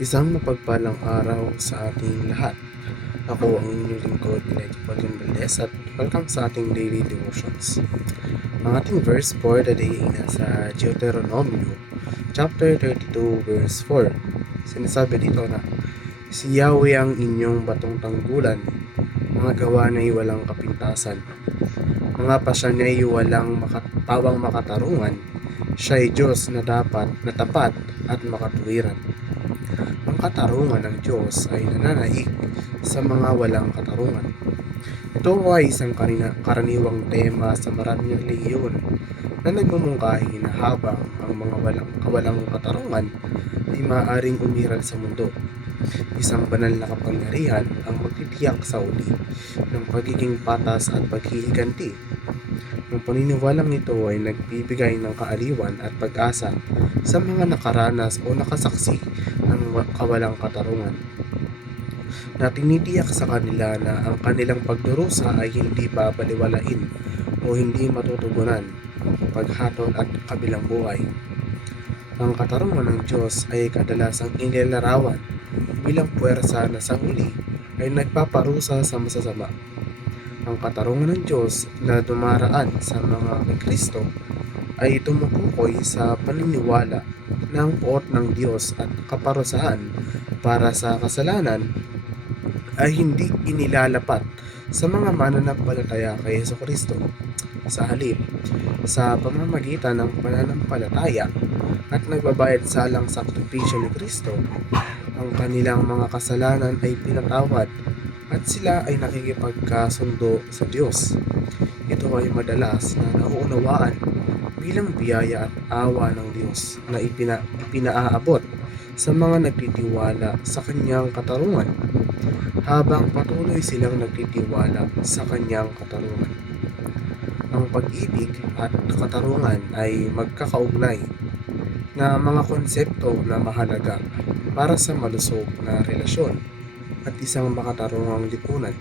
Isang mapagpalang araw sa ating lahat. Ako ang inyong lingkod, Elijah Paulin Valdez, at welcome sa ating daily devotions. Ang ating verse for the day ay nasa Deuteronomio, chapter 32, verse 4. Sinasabi dito na, "Si Yahweh ang inyong batong tanggulan, mga gawa niya'y walang kapintasan. Mga pasya niya'y walang makatawang makatarungan, siya'y Diyos na tapat at makatuwiran." Ang katarungan ng Diyos ay nananaig sa mga walang katarungan. Ito ay isang karaniwang tema sa maraming relihiyon na nagmumungkahi na habang ang mga kawalang katarungan ay maaaring umiral sa mundo, isang banal na kapangyarihan ang magtitiyak sa uli ng pagiging patas at paghihiganti. Ang paniniwalang ito ay nagbibigay ng kaaliwan at pag-asa sa mga nakaranas o nakasaksi ng kawalang katarungan, na tinitiyak sa kanila na ang kanilang pagdurusa ay hindi babaliwalain o hindi matutugunan paghatol at kabilang buhay. Ang katarungan ng Diyos ay kadalasang inilarawan bilang puwersa na sa huli ay nagpaparusa sa masasama. Ang katarungan ng Diyos na dumaraan sa mga kay Kristo ay tumutukoy sa paniniwala na ang puot ng Diyos at kaparusahan para sa kasalanan ay hindi inilalapat sa mga mananampalataya kay Jesucristo. Sa halip, sa pamamagitan ng pananampalataya at nagbabayad salang sakripisyo ni Kristo, ang kanilang mga kasalanan ay pinatawad at sila ay nakikipagkasundo sa Diyos. Ito ay madalas na nauunawaan bilang biyaya at awa ng Diyos na ipinaaabot sa mga nagtitiwala sa kanyang katarungan habang patuloy silang nagtitiwala sa kanyang katarungan. Ang pag-ibig at katarungan ay magkakaugnay na mga konsepto na mahalaga para sa malusog na relasyon at isang makatarungang lipunan.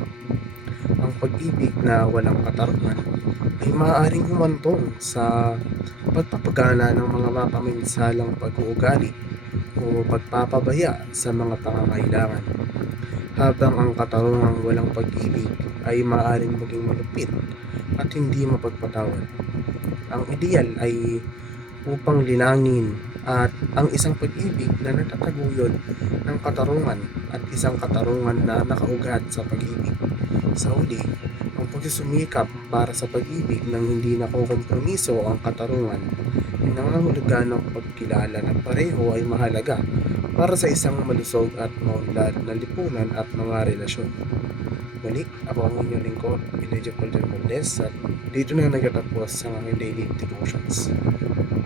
Ang pag-ibig na walang katarungan ay maaaring humantong sa pagpapagana ng mga mapaminsalang pag-uugali o pagpapabaya sa mga pangangailangan, habang ang katarungang walang pag-ibig ay maaaring maging malupit at hindi mapagpatawad. Ang ideal ay upang linangin at ang isang pag-ibig na natataguyod ng katarungan at isang katarungan na nakaugat sa pag-ibig. Sa huli, ang pagsusumikap para sa pag-ibig nang hindi nakokompromiso ang katarungan ay nangangahulugan ng pagkilala na pareho ay mahalaga para sa isang malusog at maunlad na lipunan at mga relasyon. Muli, ako ang inyong lingkod, Elijah Paulin Valdez, at dito na nagtatapos ang aking daily devotions.